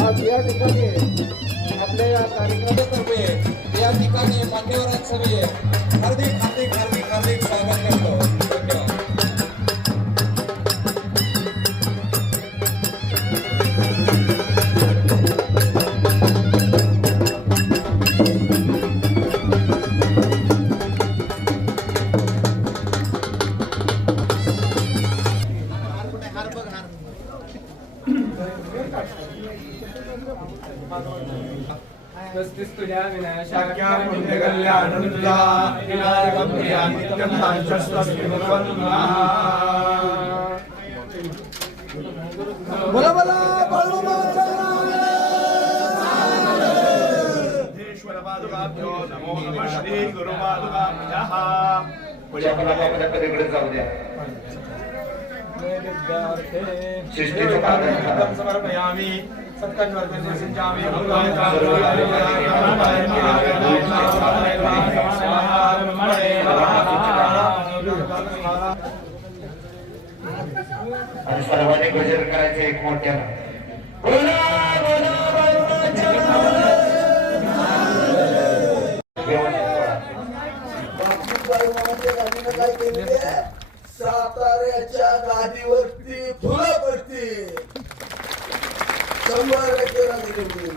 आज या ठिकाणी आपल्या या कार्यक्रमातर्फे या ठिकाणी मान्यवरांसर्वे हार्दिक हार्दिक हार्दिक हार्दिक पस्तीस तुझ्या शाक्या पुण्यकल्याणनुजा विनायकप्रिया नित्यं नाञ्चस्वस्ति बोला बोला बाळूमामाच्या पादुकाभ्यो नमो नमः श्री गुरुपादुकाभ्यः जाऊ द्या. समर्पयामि। सत्कर्मवर्गस्य सिञ्चामि आणि सर्वांनी गजर करायचं एक मोठ्यानं बोला, बोला, बाळूमामाच्या व्यवस्थित बोला. काय केलेले फुलं पडती शंभर टक्के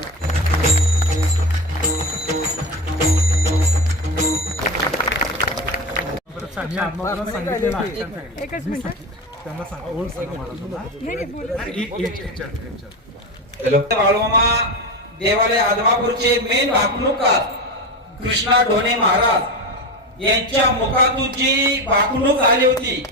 एकच मिनिट. देवालय आदमापूरचे मेन भाकणूककार कृष्णा ढोणे महाराज यांच्या मुखातून जी भाकणूक झाली होती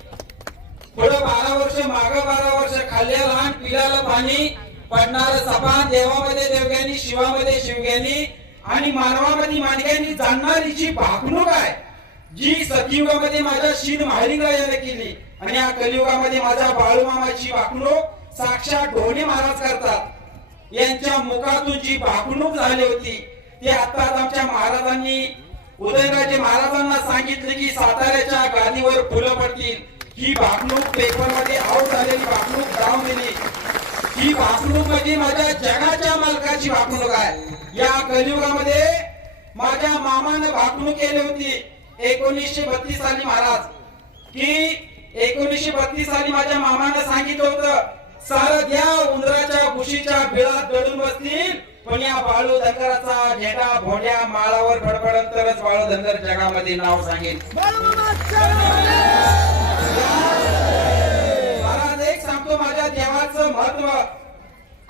पुढे बारा वर्ष माग बारा वर्ष खाल्ल्या लहान पिलाला पाणी पडणार सपान देवामध्ये देवग्यानी शिवामध्ये शिवग्यानी आणि मानवामध्ये मानग्यांनी जाणणारी जी भागणूक आहे जी सतयुगामध्ये माझ्या शीन महालिंगराजाने केली आणि या कलियुगामध्ये माझ्या बाळूमामाची भाकणूक साक्षात ढोणे महाराज करतात. यांच्या मुखातून जी भाकणूक झाली होती ती आताच आमच्या महाराजांनी उदयनराजे महाराजांना सांगितले की साताऱ्याच्या गादीवर फुलं पडतील. ही वागणूक पेपरमध्ये आऊट झालेली वागणूक जाऊन दिली ही वागणूक म्हणजे माझ्या जगाच्या मालकाची वागणूक आहे. या कलियुगामध्ये माझ्या मामानं वागणूक केली होती एकोणीसशे बत्तीस साली महाराज. की एकोणीसशे बत्तीस साली माझ्या मामानं सांगितलं होतं सारं द्या उंदराच्या कुशीच्या बिळात दडून बसतील पण या बाळू धनगराचा झेंडा भोंड्या माळावर फडफडत तरच बाळू धनगर जगामध्ये नाव सांगेल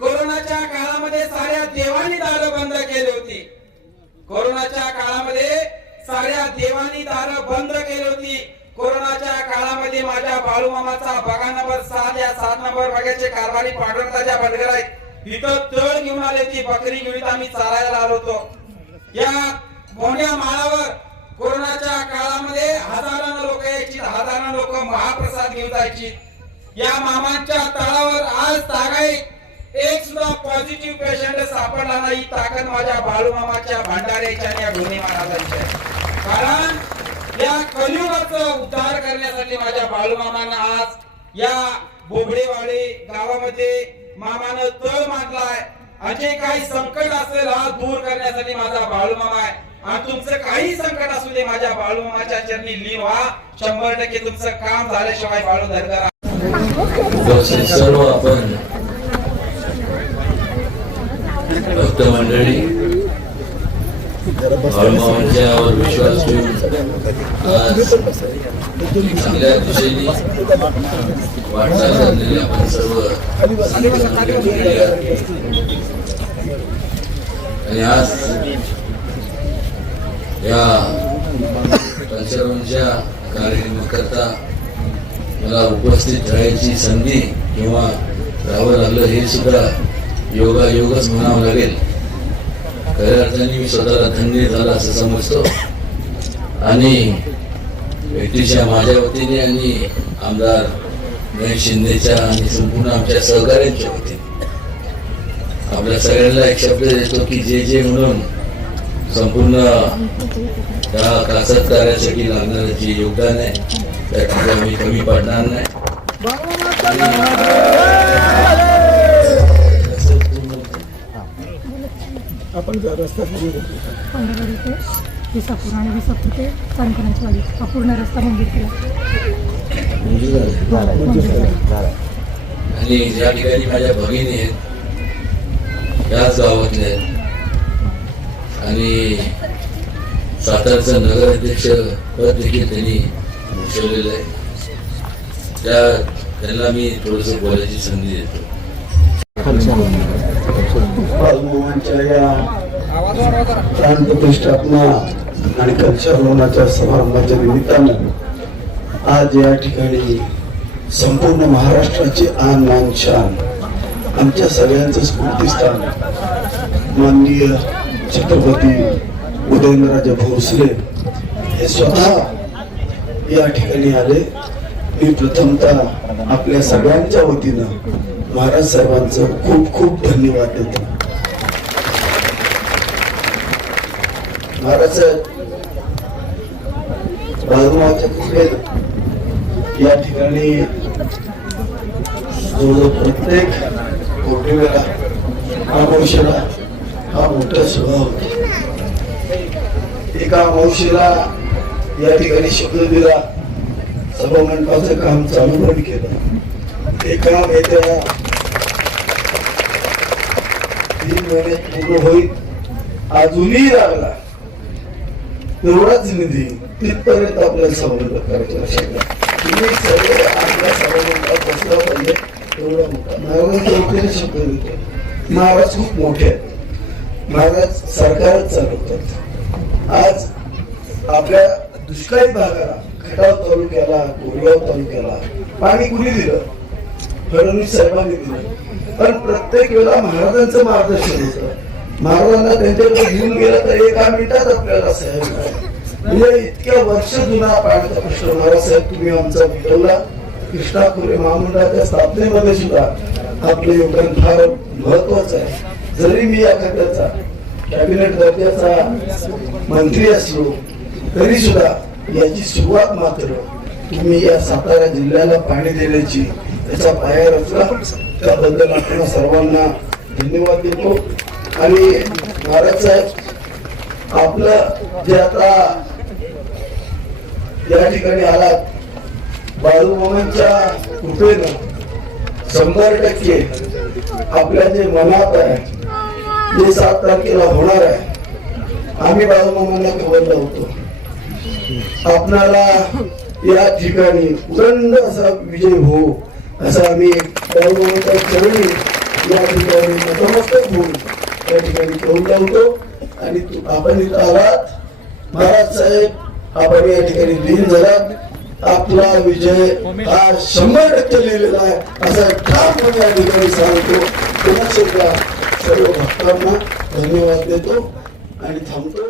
कोरोनाच्या काळामध्ये साऱ्या देवानी दारं बंद केली होती. कोरोनाच्या काळामध्ये साऱ्या देवानी दारं बंद केली होती. कोरोनाच्या काळामध्ये माझ्या बाळूमामाचा बघा नंबर सात या सात नंबर बघायचे कारभारी पांढरताच्या बंडगर आहेत. इथं तळ घेऊन आले ती बकरी घेऊन आम्ही चालायला आलो होतो. या मोठ्या माळावर कोरोनाच्या काळामध्ये हजारानं लोक यायची हजारानं लोक महाप्रसाद घेऊन जायची. या मामांच्या तळावर आज तागाई एक सुद्धा पॉझिटिव्ह पेशंट सापडला नाही ताकद माझ्या बाळूमामाच्या भंडाऱ्याच्या या भूमी महाराजांची आहे. कारण या कलियुगाचा उद्धार करण्यासाठी माझ्या बाळूमामानं आज या बोबडेवाडे गावामध्ये मामानं तळ मांडलाय. असे काही संकट असेल हा दूर करण्यासाठी माझा बाळूमामा आहे. आणि तुमचं काही संकट असू दे माझ्या बाळूमामाच्या चरणी लीन व्हा शंभर टक्के तुमचं काम झाल्याशिवाय बाळू धरकर सर्व आपण भक्त मंडळी विश्वास ठेवून आज चांगल्या दिशेने वाटचाल आपण सर्व आणि आज या कार्यक्रमाकरता मला उपस्थित राहायची संधी किंवा राहावं लागलं हे सुद्धा योगा योगच म्हणावं लागेल. खऱ्या अर्थाने मी स्वतःला धन्य झाला असं समजतो. आणि व्यक्तीच्या माझ्या वतीने आणि आमदार गणेश शिंदेच्या आणि संपूर्ण आमच्या सहकार्यांच्या वतीने. आपल्या सगळ्यांना एक शब्द देतो की जे जे म्हणून संपूर्ण त्या कासत कार्यासाठी लागणारं जे योगदान आहे त्या ठिकाणी कमी पडणार नाही. पंढरवाडी ते विसापूर आणि विसापूर ते वाडी हा पूर्ण रस्ता केला. आणि ज्या ठिकाणी माझ्या भगिनी आहेत याच गावातल्या आहेत. आणि सातारचं नगराध्यक्ष पद देखील त्यांनी भूषवलेलं आहे. त्या त्यांना मी थोडस बोलायची संधी देतो. बालमोहनच्या या प्राण प्रतिष्ठापना आणि कल्चर समारंभाच्या निमित्तानं आज या ठिकाणी संपूर्ण महाराष्ट्राचे आन मान शान आमच्या सगळ्यांचं स्फूर्तीस्थान माननीय छत्रपती उदयनराजे भोसले हे स्वतः या ठिकाणी आले. मी प्रथमतः आपल्या सगळ्यांच्या वतीनं महाराज साहेबांचं खूप खूप धन्यवाद देतो. महाराज साहेब बाळूमाच्या कृपेनं या ठिकाणी प्रत्येक पौर्णिमेला अमावशेला हा मोठा स्वभाव होता. एका अमावशेला या ठिकाणी शब्द दिला सभामंडपाचं काम चालू पण केलं. एका वेगळ्या तीन महिन्यात पूर्ण होईल. अजूनही लागला. तेवढाच निधी तिथपर्यंत आपल्याला संबंध करायचे लक्षात तुम्ही सर्व आपल्या सभामंडपात बसला पाहिजे एवढा मोठा. महाराज चौकीने शब्द देतो महाराज खूप मोठे आहेत. महाराज सरकारच चालवतात. आज आपल्या दुष्काळी भागाला खटाव तालुक्याला कोरेगाव तालुक्याला पाणी कुणी दिलं? फडणवीस साहेबांनी दिलं. पण प्रत्येक वेळा महाराजांचं मार्गदर्शन होतं. महाराजांना त्यांच्याकडे घेऊन गेलं तर एका मिनिटात आपल्याला साहेब म्हणजे इतक्या वर्ष जुना पाण्याचा प्रश्न महाराज साहेब तुम्ही आमचा मिटवला कृष्णा खोरे महामंडळाच्या स्थापनेमध्ये सुद्धा आपलं योगदान फार महत्वाचं आहे. जरी मी या खात्याचा कॅबिनेट दर्जाचा मंत्री असलो तरी सुद्धा याची सुरुवात मात्र तुम्ही या सातारा जिल्ह्याला पाणी देण्याची त्याचा पाया रचला. त्याबद्दल आपल्या सर्वांना धन्यवाद देतो. आणि महाराज साहेब आपलं जे आता या ठिकाणी आलात बाळू कृपेनं शंभर टक्के आपल्या जे मनात आहे जे सात तारखेला होणार आहे आम्ही बाळू खबर लावतो. आपणाला या ठिकाणी उदंड असा विजय हो असा आम्ही बाळूमामाच्या चरणी या ठिकाणी नतमस्तक होऊन या ठिकाणी घेऊन लावतो आणि तू- आपण इथं आलात महाराज साहेब आपण या ठिकाणी लीन झालात आपला विजय हा शंभर टक्के लिहिलेला आहे असं ठामपणे या ठिकाणी सांगतो पुन्हा सुद्धा सर्व भक्तांना धन्यवाद देतो आणि थांबतो.